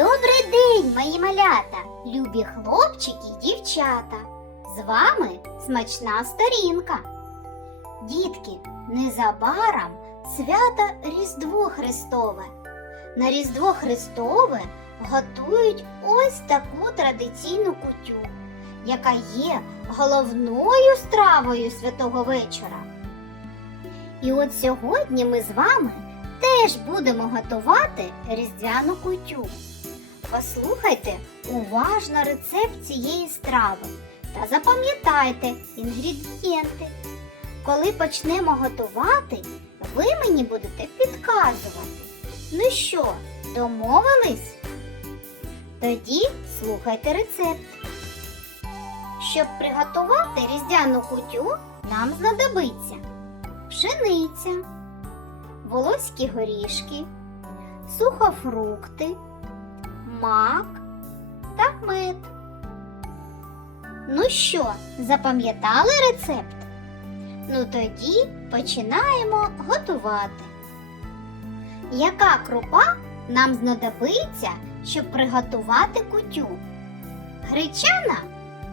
Добрий день, мої малята, любі хлопчики й дівчата. З вами смачна сторінка. Дітки, незабаром свято Різдво Христове. На Різдво Христове готують ось таку традиційну кутю, яка є головною стравою святого вечора. І от сьогодні ми з вами теж будемо готувати різдвяну кутю. Послухайте уважно рецепт цієї страви та запам'ятайте інгредієнти. Коли почнемо готувати, ви мені будете підказувати. Ну що, домовились? Тоді слухайте рецепт. Щоб приготувати різдвяну кутю, нам знадобиться пшениця, волоські горішки, сухофрукти, мак та мед. Ну що, запам'ятали рецепт? Ну тоді починаємо готувати. Яка крупа нам знадобиться, щоб приготувати кутю? Гречана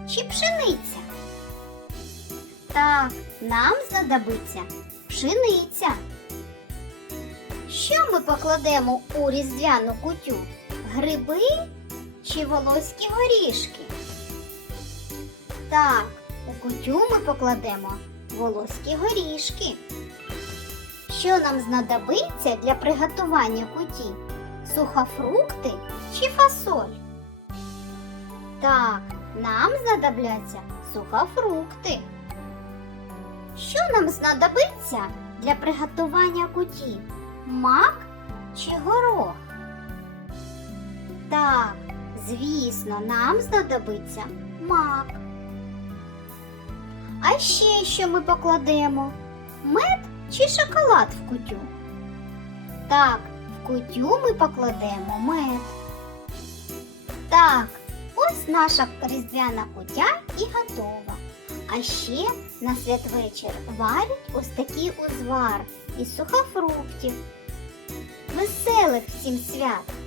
чи пшениця? Так, нам знадобиться пшениця. Що ми покладемо у різдвяну кутю? Гриби чи волоські горішки? Так, у кутю ми покладемо волоські горішки. Що нам знадобиться для приготування куті? Сухофрукти чи фасоль? Так, нам знадобляться сухофрукти. Що нам знадобиться для приготування куті? Мак чи звісно, нам знадобиться мак. А ще що ми покладемо? Мед чи шоколад в кутю? Так, в кутю ми покладемо мед. Так, ось наша різдвяна кутя і готова. А ще на святвечір варять ось такий узвар із сухофруктів. Веселих всім свят!